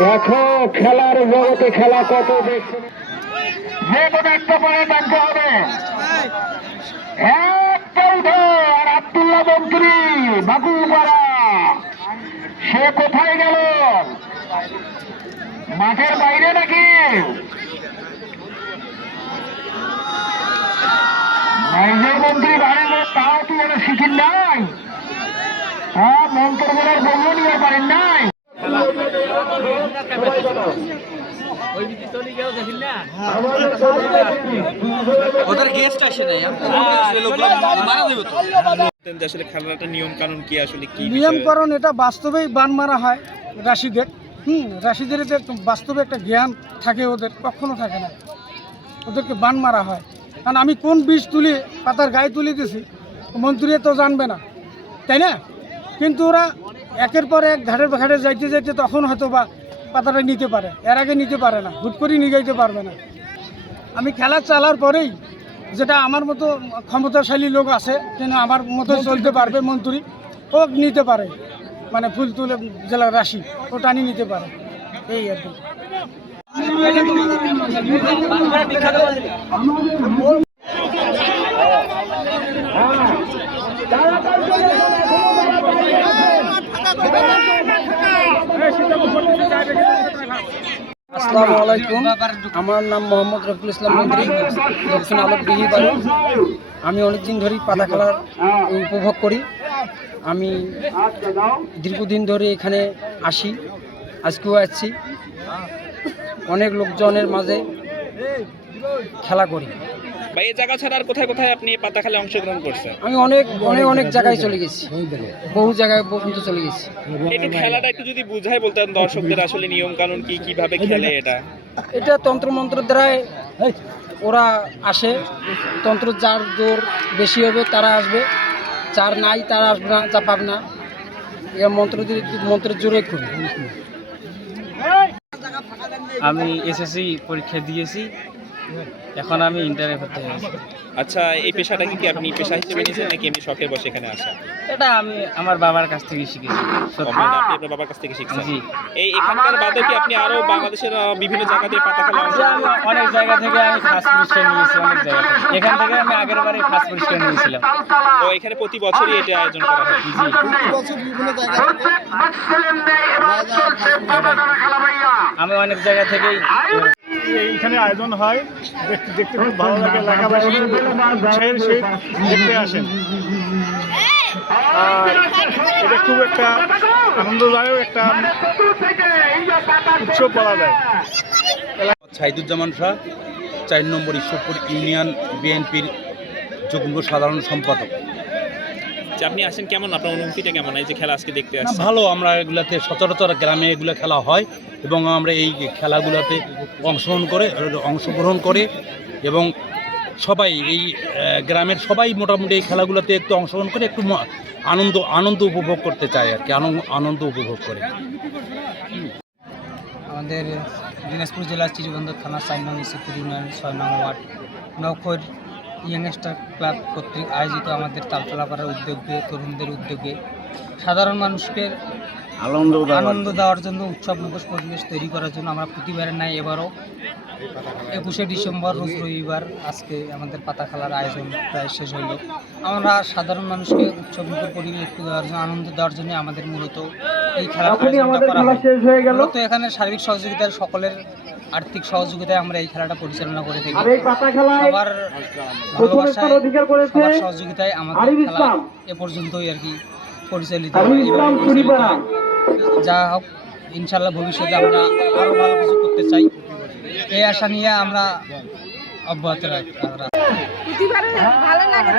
দেখো খেলার জগতে খেলা কত দেখছে, যে কোনো একটা পরে টানতে হবে। আর আব্দুল্লাহ মন্ত্রী বাবুপাড়া, সে কোথায় গেল? মাঠের বাইরে নাকি? নাইজের মন্ত্রী বাড়ির লোক, তাও তুই যেন শিখিন নাই। হ্যাঁ, মন্ত্র বলার বললো নিয়ে পারেন নাই। ওদের গেস্ট আসে নাই, আসলে খেলাটা নিয়ম কানুন কি, আসলে কি নিয়মকরণ? এটা বাস্তবেই বান মারা হয় রাশিদের। রাশিদের যে বাস্তবে একটা জ্ঞান থাকে, ওদের কখনো থাকে না, ওদেরকে বান মারা হয়। কারণ আমি কোন বীজ তুলি পাতার গায়ে তুলে দিয়েছি মন্ত্রী তো জানবে না, তাই না? কিন্তু ওরা একের পর এক ঘাটে যাইতে যাইতে তখন হয়তো বা পাতাটা নিতে পারে, এর আগে নিতে পারে না, হুট করে নিগাইতে পারবে না। আমি খেলা চালার পরেই যেটা আমার মতো ক্ষমতাশালী লোক আছে, কিন্তু আমার মতো চলতে পারবে মন্ত্রী, ও নিতে পারে, মানে ফুল তুলে জেলার রাশি ও টানি নিতে পারে, এই আর কি। আসসালামু আলাইকুম, আমার নাম মোহাম্মদ রফিকুল ইসলাম মন্ত্রী, দক্ষিণ আলোকদিঘি বাড়ি। আমি অনেকদিন ধরেই পাতা খেলার উপভোগ করি। আমি দীর্ঘদিন ধরে এখানে আসি, আজকেও আসছি। অনেক লোকজনের মাঝে খেলা করি। এই জায়গা ছাড়া আর কোথায় কোথায় আপনি পাতা খেলায় অংশগ্রহণ করছেন? আমি অনেক জায়গায় চলে গেছি, বহু জায়গায় পর্যন্ত চলে গেছি। একটু খেলাটা একটু যদি বুঝাই বলতেন দর্শকদের, আসলে নিয়ম কানুন কি, কিভাবে খেলে এটা তন্ত্রমন্ত্রের দ্বারাই ওরা আসে। তন্ত্র যার জোর বেশি হবে তারা আসবে, যার নাই তারা আসবে না, যা পাবে না। এরা মন্ত্রের জোরে করি। আমি এসএসসি পরীক্ষা দিয়েছি, এখন আমি ইন্টারে ভর্তি হয়েছি। আচ্ছা, এই পেশাটাকে কি আপনি পেশা হিসেবে নিয়েছেন নাকি এমনি শখের বসে এখানে আসা? এটা আমি আমার বাবার কাছ থেকে শিখেছি। আপনি আপনার বাবার কাছ থেকে শিখছেন? জি। এখানকার বাদে কি আপনি আরো বাংলাদেশের বিভিন্ন জায়গা দিয়ে পাতা খেলা আমি অনেক জায়গা থেকে আমি ফার্স্ট পুরস্কার নিয়েছি, অনেক জায়গা থেকে। এখান থেকে আমি আগের বারে ফার্স্ট পুরস্কার নিয়েছিলাম। তো এখানে প্রতি বছরই এটা আয়োজন করা হয়? জি। আমি অনেক জায়গা থেকেই এইখানে আয়োজন হয়, দেখতে খুব ভালো লাগে। এলাকাবাসী দেখতে আসেন, আর এটা খুব একটা আনন্দদায়ক একটা উৎসব বলা যায়। সাইদুজ্জামান শাহ, 4 নম্বর ঈশ্বরপুর ইউনিয়ন বিএনপির যুগ্ম সাধারণ সম্পাদক। আপনি আসেন, কেমন আপনার অনুভূতিটা কেমন এই যে খেলা আজকে দেখতে আসছেন? ভালো, আমরা এগুলাতে সচরাচর গ্রামে এগুলো খেলা হয় এবং আমরা এই খেলাগুলোতে অংশগ্রহণ করে এবং সবাই এই গ্রামের সবাই মোটামুটি এই খেলাগুলোতে একটু অংশগ্রহণ করে একটু আনন্দ উপভোগ করতে চায় আর কি, আনন্দ উপভোগ করে। আমাদের দিনাজপুর জেলার চিরিবন্দর থানা 4 নং ঈশ্বরপুর ইউনিয়ন 6 নং ওয়ার্ড নৌখৈর ইয়ংস্টার ক্লাব কর্তৃক আয়োজিত আমাদের তালতলাপাড়ার উদ্যোগে, তরুণদের উদ্যোগে সাধারণ মানুষকে আনন্দ দেওয়ার জন্য, উৎসব মুখর পরিবেশ তৈরি করার জন্য আমরা প্রতিবারের নাই এবারও 21শে ডিসেম্বর রোজ রবিবার আজকে আমাদের পাতা খেলার আয়োজন প্রায় শেষ হইল। আমরা সাধারণ মানুষকে উৎসব মুখর পরিবেশ দেওয়ার জন্য, আনন্দ দেওয়ার জন্য আমাদের মূলত এই খেলা করা হয়। মূলত এখানে সার্বিক সহযোগিতার, সকলের আর্থিক সহযোগিতায় আমরা এই খেলাটা পরিচালনা করে থাকি। সবার ভালোবাসায়, সবার সহযোগিতায় আমাদের খেলা এ পর্যন্তই আর কি পরিচালিত হয়। যা হোক, ইনশাল্লাহ ভবিষ্যতে আমরা আরও ভালো কিছু করতে চাই, এই আশা নিয়ে আমরা অব্যাহত রাখি। ভালো লাগে,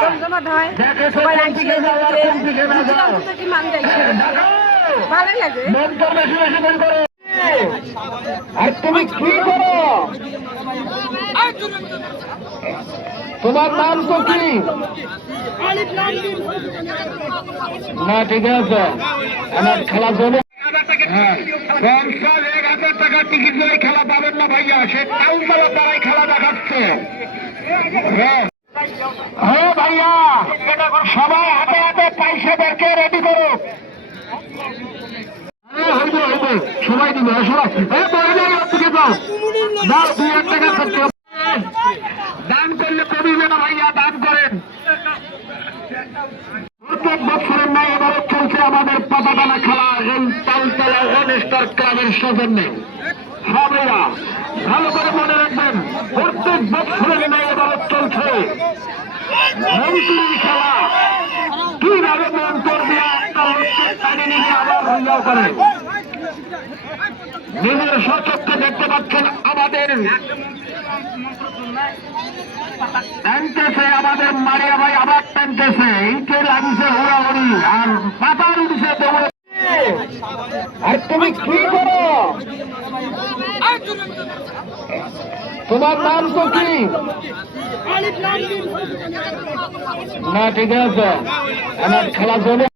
জমজমাট হয়, সবাই ভালো লাগে। আর তুমি কি করো? তোমার নাম তো কি? না, ঠিক আছে, আমার খেলা চলে। হ্যাঁ, 10,000 টাকার টিকিট দিয়ে খেলা পাবেন না ভাইয়া, সে তালতলা পাড়ায় খেলা দেখাচ্ছে। হ্যাঁ ভাইয়া, সবাই হাতে হাতে পয়সা বেরকে রেডি করো। সবাই দিবে সবাই দাও 2 টাকা খরচ দান করলে কমিবে না ভাইয়া, দান করেন। প্রত্যেক বছরের ন্যায় এবারও চলছে আমাদের পাতাদানা খেলা এই তালতলা অনেস্টার ক্লাবের সৌজন্যে। হ্যাঁ ভাইয়া, ভালো করে মনে রাখবেন, প্রত্যেক বছরের ন্যায় এবারও চলছে মন্ত্রীর খেলা। কিভাবে মন্তর দিয়ে একটা লোককে টানি নিয়ে আবার হইয়াও করে নিজের সচক্ষে দেখতে পাচ্ছেন আমাদের টানতেছে, আমাদের মারিয়া ভাই আবার টানতেছে, ইটের লাগিছে হুড়াহুড়ি আর পাতার উঠছে দৌড়ে। আর তুমি কি করো? তোমার নাম তো কি? না ঠিক আছে, আমার খেলা চলে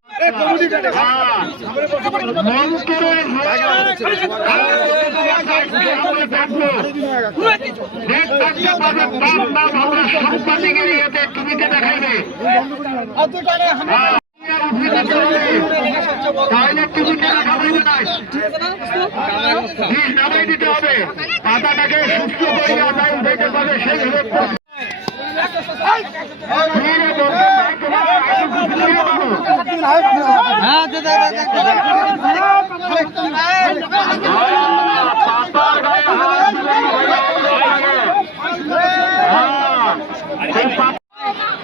তুমি কে দেখাইবে তাহলে তুমি কে দেখাবে না, নামাই দিতে হবে। পাতাটাকে সুস্থ করিয়া যায় উঠাইতে পারে সেই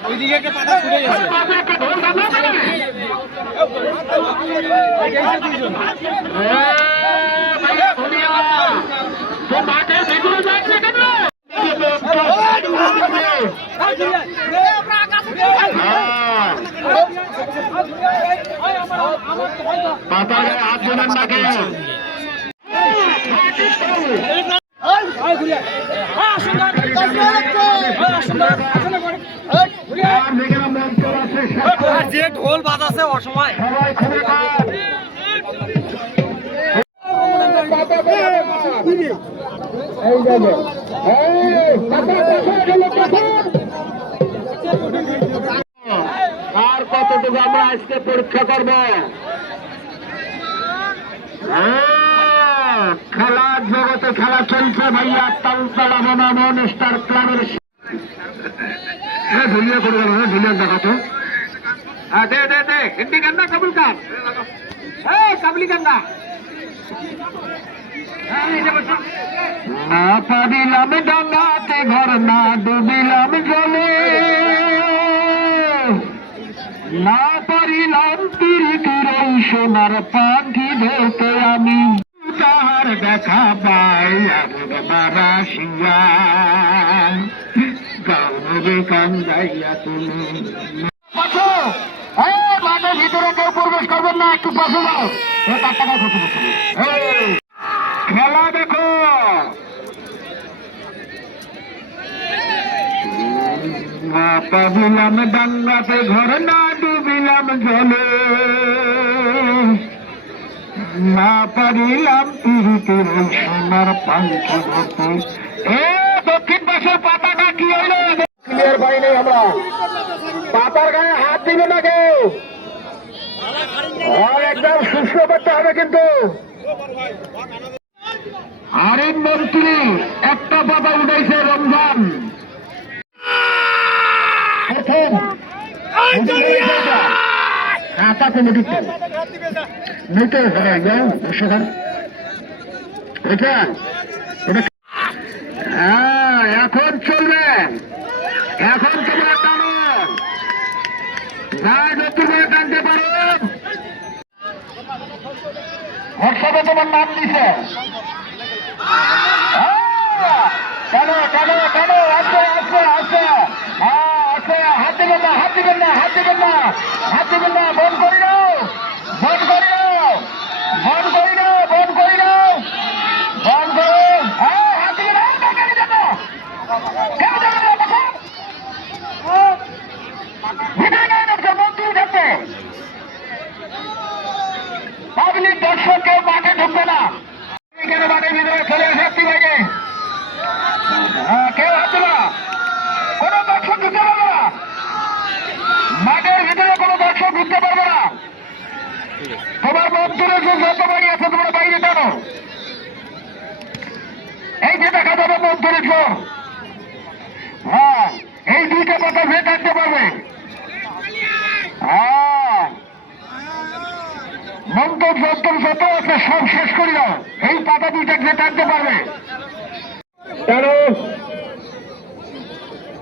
ওইদিকে পাতা ছুটে গেছে। পাতার হাত জোড়ান নাকি যে ঢোল বাজাচ্ছে অসময় সবাই খুলে খান। এই যাবে আর কতটুকু আমরা আজকে পরীক্ষা করব। খেলার জগতে খেলা চলছে ভাইয়া, তালতলা বনাম স্টার ক্লাবের ঝুলিয়ে করে গেল, ঝুলিয়ে দেখাতো। দে দে দে হিন্দি গান্না কাবুল কার, কাবলি গান্না না পারিলাম ডাঙ্গাতে ঘর না ডুবিলাম জলে, না পারিলাম তীর সোনার পাখি ধরতে আমি তাহার দেখা পাই মারা শিয়া গাউরে কান্দাইয়া তুমি মাঠের ভিতরে কেউ প্রবেশ করবেন না, একটু পাশে যাও। তার টাকা ক্ষতি করছে খেলা দেখো। না পাবিলাম ডাঙ্গাতে ঘর না ডুবিলাম জলে, না পারিলাম পিড়িতের সোনার পাখি ধরতে। দক্ষিণ পাশের পাতাটা কি হইলো ক্লিয়ার পাই নাই আমরা। পাতার গায়ে হাত দিবে না কেউ, একদম সুস্থ করতে হবে কিন্তু। আরেক মন্ত্রী একটা পাতা উঠাইছে রমজান এখন চলবে, এখন তোমরা টানো যা যত টানতে পারো। হোয়াটসঅ্যাপে তোমার নাম দিছে, কেন কেন কেন আছে আছে আছে আছে। হাত দিবেন না, হাত দিবেন না, হাত দিবেন না, হাত দিবেন না। বন্ধ করি নাও, বন্ধ করি নাও, বন্ধ করি নাও, বন্ধ করি নাও, বন্ধ করুন। হাত দিবেন না, কেন দেব কেন দেব মন্ত্রী উঠেছে। পাবলিক দর্শক কেউ মাঠে ঢুকবে না, কেন মাঠের ভিতরে চলে আসে বাইরে কেউ আসবে না, কোন দর্শক ঢুকতে পারবে না মাঠের ভিতরে, কোন দর্শক ঢুকতে পারবে না। তোমার মন্ত্রী যত বাড়ি আছে তোমরা বাইরে টানো। এই যে দেখা যাবে মন্ত্রী জোর। হ্যাঁ, এই দুইটা পাতা ভেঙে থাকতে পারবে। হ্যাঁ, মন্তর যন্ত্র যত আছে সব শেষ করি দাও। এই পাতা দুইটা ভেঙে থাকতে পারবে। টানো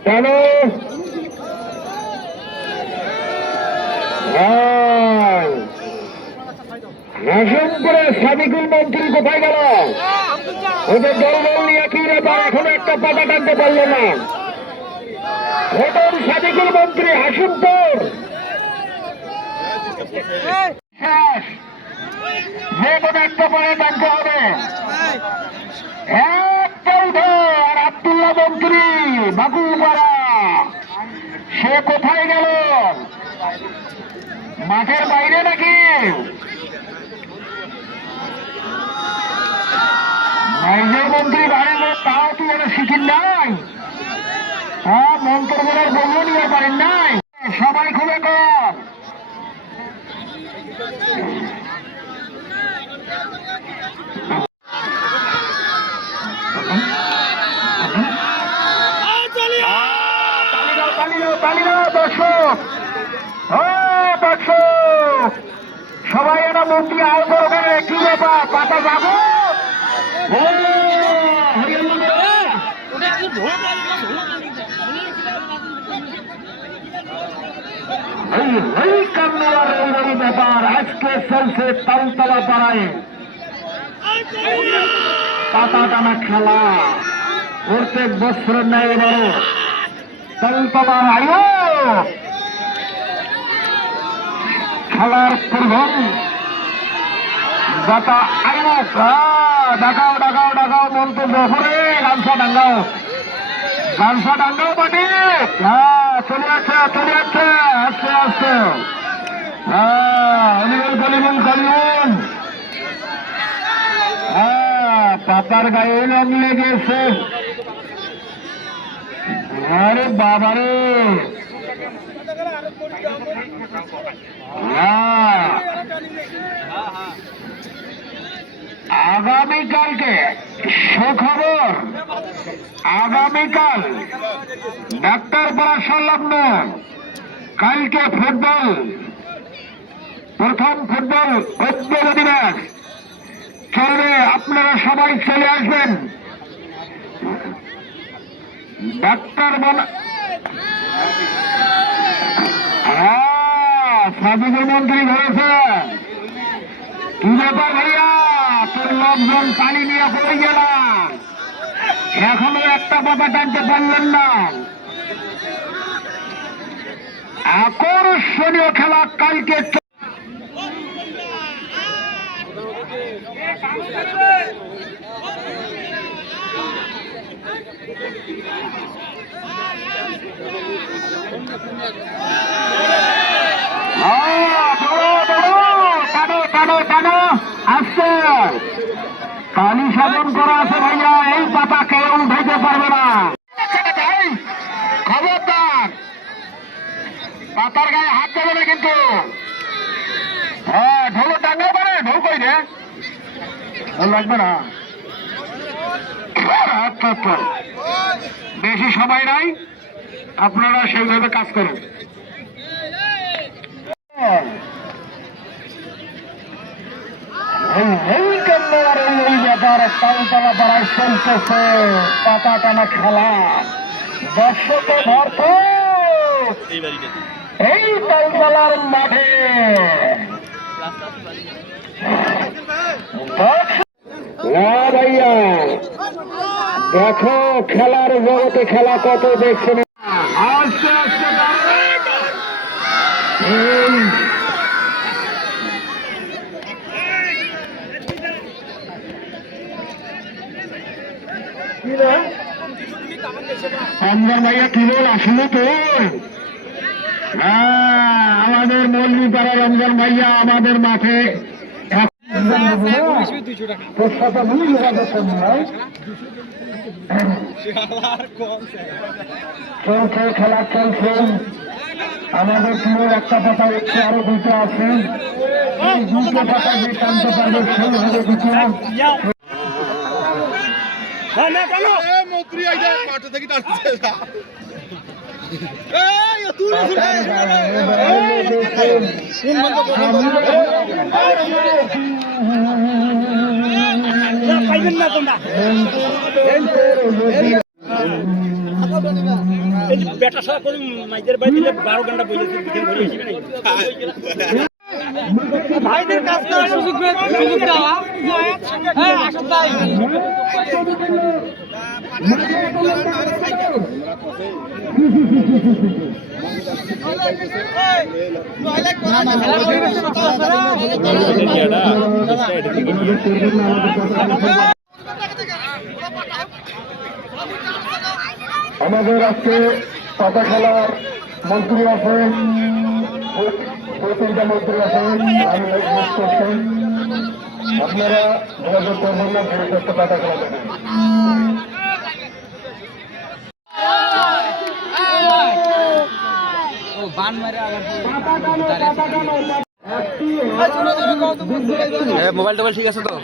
টানো। হাসিমপুরে সাদিকুল মন্ত্রী কোথায় গেল? ওদের দল নিয়ে কি ব্যাপার? এখনো একটা পাতা টানতে পারলো না। ওদের সাদিকুল মন্ত্রী হাসিমপুর শেষ। যে কোনো একটা পরে টানতে হবে। একটা উঠে। আর আব্দুল্লাহ মন্ত্রী বাকুপাড়া সে কোথায় গেল? মাঠের বাইরে নাকি? নাইজের মন্ত্রী বাড়ির লোক, তাও তুই ওরা শিখিন নাই। হ্যাঁ, মন্ত্র বলার বলবো নিয়ে পারেন নাই। সবাই খুলে কম। দর্শক, দর্শক সবাই এরা মন্ত্রী আয় করবে। কি ব্যাপার? পাতা যাবো। ব্যাপার আজকে চলছে তালতলা পাড়ায় পাতা টানা খেলা। প্রত্যেক বছরের ন্যায় এবারও তালতলার আয়ো খেলার প্রধান দাতা আয়োগ। ডাকাও ডাকাও ডাকাও মন্তব্য করে গামছা ডাঙ্গাও, গামছা ডাঙ্গাও পাটি। হ্যাঁ, চলে যাচ্ছে চলে যাচ্ছে আস্তে আস্তে। হ্যাঁ, কালিমুন কালিমুন। হ্যাঁ, পাতার গায়ে রং লেগেছে। আরে বাবারে। আগামীকালকে সুখবর। আগামীকাল ডাক্তারপাড়া সংলগ্ন কালকে ফুটবল, প্রথম ফুটবল উদ্বোধনী ম্যাচ চলবে। আপনারা সবাই চলে আসবেন। ডাক্তার সাদিকুল মন্ত্রী ধরেছে। কি ব্যাপার ভাইয়া? তোর লোকজন পানি নিয়ে পড়ে গেলাম, এখনো একটা পাতা টানতে পারলেন না। আকর্ষণীয় খেলা কালকে। আসছে কালি সাধন করা আছে ভাইয়া। এই পাতা কেউ উঠাইতে পারবে না। খবরদার, পাতার গায়ে হাত দেবে না কিন্তু। হ্যাঁ, ঢোলো টাঙ্গা পারে। ঢোল কই রে? লাগবে না। আচ্ছা আচ্ছা, বেশি সময় নাই, আপনারা সেইভাবে কাজ করুন। তালতলা পাড়ায় চলতেছে পাতা টানা খেলা। দর্শকে ভরপুর এই তালতলার মাঠে। ভাইয়া দেখো, খেলার জগতে খেলা কত দেখছেন। আস্তে আস্তে রমজান ভাইয়া কি বল? আসলে তো আমাদের মল্লিপাড়া রমজান ভাইয়া আমাদের মাঠে চলছে খেলা চলছে। আমাদের টিমের একটা পাতা হচ্ছে, আরো দুটো আছে, এই দুটো পাতা যে টানতে পারবে সেই হবে দ্বিতীয়। বেটা সব করে মাইদের বাড়ি দিলে 12 ঘন্টা বইলেছে বিকেল ঘুরে আসবে না ভাইদের কাজ করার সুযোগ দেওয়া হ্যাঁ আসুন তাই আমাদের আজকে পাতা খেলার মন্ত্রী আছেন, প্রতিটা মন্ত্রী আছেন, আমি লাইভ করছেন, আপনারা যোগাযোগ করবেন না, ঘুরে করতে পাতা খেলা দেবেন। মোবাইল টোবাইল ঠিক আছে তো?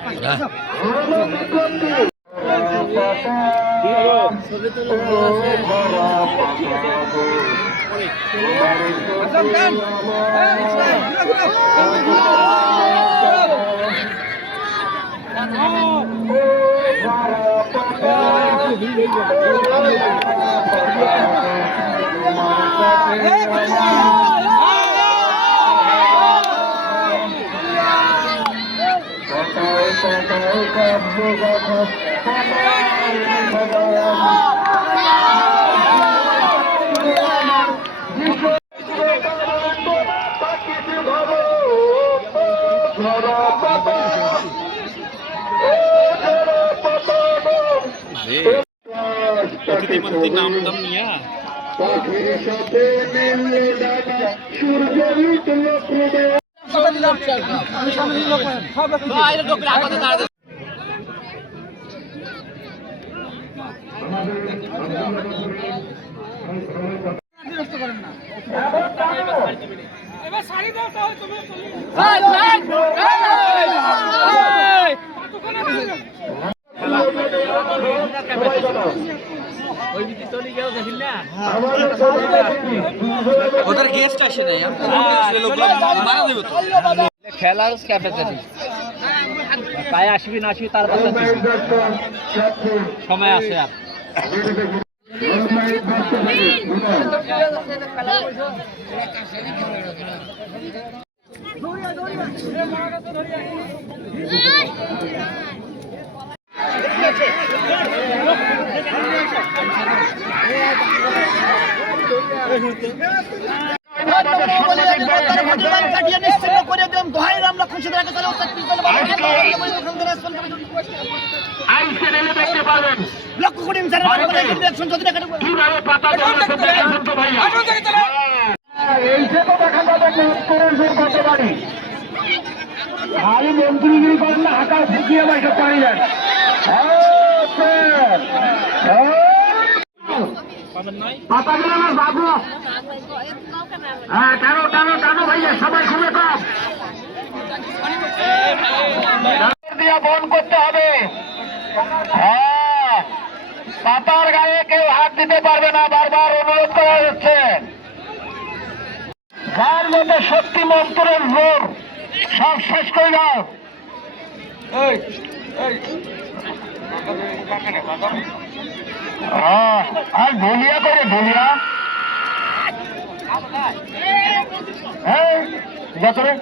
নাম দাম নিয়া এবার শাড়ি দাও তাহলে তুমি ওদের গেস্ট আসে নাই, খেলার ক্যাপাসিটি তাই আসবি না আসবি তার কথা সময় আছে আর ভাই মন্ত্রীগিরি করেন না, হাঁটা শিখিয়ে বাইকে পাই যান। পাতাগুলো আমার বাবু, হ্যাঁ টানো টানো টানো ভাইয়া, সবাই খুলে কম দিয়া বন্ধ করতে হবে। হ্যাঁ, পাতার গায়ে কেউ হাত দিতে পারবে না, বারবার অনুরোধ করা হচ্ছে। যার মধ্যে শক্তি মন্ত্রের জোর সব শেষ করে দাও। আর ভুলিয়া করে ভুলিয়া যতরে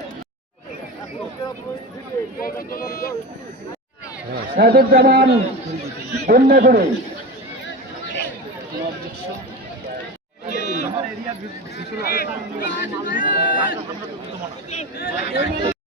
সাজুজ্জামান বন্যা করে